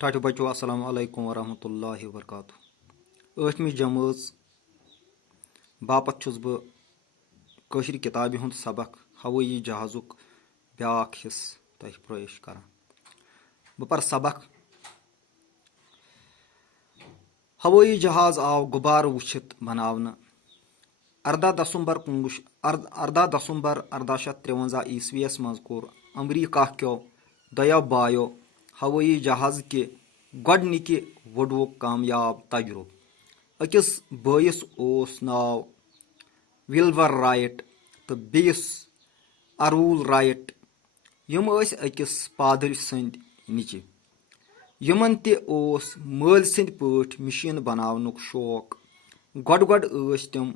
tattoo بچو السلام علیکم ورحمۃ اللہ وبرکاتہ 8ویں جمٲژ باپتھ چھُس بہٕ کٲشِر کِتابہِ ہُنٛد سبق ہوٲیی جہازُک بیٛاکھ حصہٕ تۄہہِ پیش کران بہٕ پرٕ سبق ہوٲیی جہاز آو غُبارٕ وٕچھِتھ بناونہٕ 18 دسمبر 1853 عیسویس منٛز کوٚر امریکہ کیو دۄیو بایو ہوٲیی جہازکہِ گۄڈنِکہِ وُڈوُک کامیاب تجرُبہٕ أکِس بٲیِس اوس ناو وِلور رایٹ تہٕ بیٚیِس اروٗل رایٹ یِم ٲسۍ أکِس پادٕرۍ سٕنٛدۍ نِچہِ یِمن تہِ اوس مٲلۍ سٕنٛدۍ پٲٹھۍ مِشیٖن بناونُک شوق گۄڈٕ ٲسۍ تِم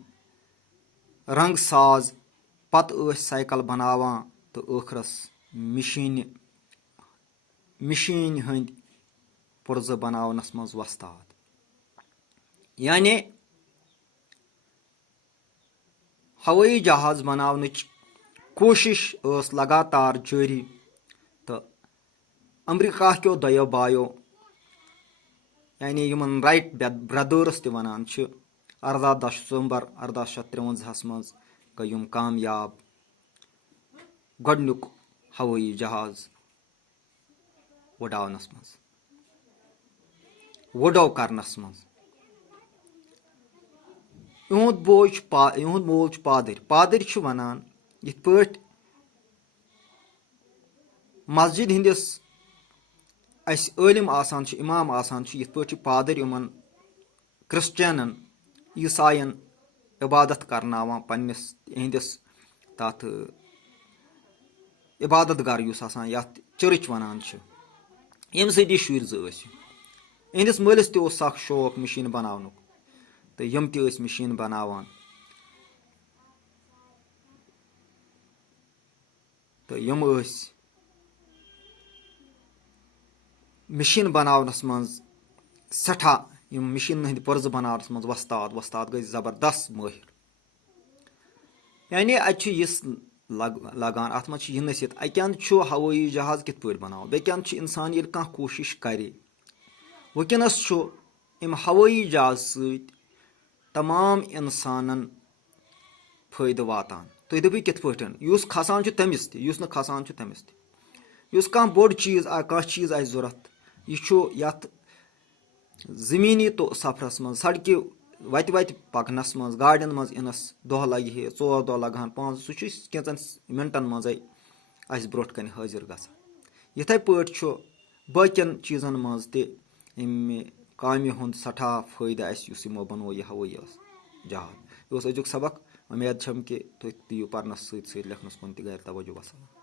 رنٛگ ساز پتہٕ ٲسۍ سایکل بناوان تہٕ ٲخرس مِشیٖنہِ ہٕنٛدۍ پُرزٕ بناونس منٛز وۄستاد یعنی ہوٲیی جہاز بناونٕچ کوٗشش ٲس لگاتار جٲری تہٕ امریکہ کیو دۄیو بایو یعنی یِمن رایٹ برٛدٲرٕس تہِ ونان چھِ 18 دسمبر 1853 منٛز گٔے یِم کامیاب گۄڈنیُک ہوٲیی جہاز وُڈو کرنس منٛز یِہُنٛد مول چھُ پادٕرۍ چھِ ونان یِتھ پٲٹھۍ مسجد ہِنٛدِس اَسہِ عٲلِم آسان چھِ اِمام آسان چھِ یِتھ پٲٹھۍ چھِ پادٕرۍ یِمن کرسچنن عیٖساین عبادت کرناوان پننِس یِہنٛدِس تتھ عبادت گر یُس آسان یتھ چٔرٕچ ونان چھِ ییٚمہِ سۭتۍ یہِ شُرۍ زٕ ٲسۍ یِہنٛدِس مٲلِس تہِ اوس سکھ شوق مِشیٖن بناونُک تہٕ یِم تہِ ٲسۍ مِشیٖن بناوان تہٕ یِم ٲسۍ مِشیٖن بناونس منٛز سٮ۪ٹھاہ یِم مِشیٖنن ہٕنٛدۍ پُرزٕ بناونس منٛز وۄستاد گٔے زبردست مٲہِر یعنی اتہِ چھُ یِژھ لگان اتھ منٛز چھِ یہِ نٔصیٖحت اَکہِ انٛدٕ چھُ ہوٲیی جہاز کِتھ پٲٹھۍ بناوُن بیٚکہِ انٛدٕ چھُ انسان ییٚلہِ کانٛہہ کوٗشش کرِ وٕنکیٚنس چھُ امہِ ہوٲیی جہاز سۭتۍ تمام انسانن فٲیدٕ واتان تُہۍ دٔپِو کِتھ پٲٹھۍ یُس کھسان چھُ تٔمِس تہِ یُس نہٕ کھسان چھُ تٔمِس تہِ یُس کانٛہہ بوٚڑ چیٖز کانٛہہ چیٖز آسہِ ضوٚرتھ یہِ چھُ یتھ زٔمیٖنی سفرس منٛز سڑکہِ وتہِ پکنس منٛز گاڑٮ۪ن منٛز یِنس دۄہ لگہِ ہے 4 دۄہ لگہٕ ہن 5 سُہ چھُ کینٛژن منٹن منٛزے اسہِ برونٛٹھ کنہِ حٲضِر گژھان یِتھے پٲٹھۍ چھُ باقین چیٖزن منٛز تہِ امہِ کامہِ ہُنٛد سٮ۪ٹھاہ فٲیدٕ اسہِ یُس یِمو بنوو یہِ ہوٲیی جہاز یہِ اوس أزیُک سبق اُمید چھم کہِ تُہۍ دِیِو پرنس سۭتۍ لیکھنس کُن تہِ گرِ توجہ وسلام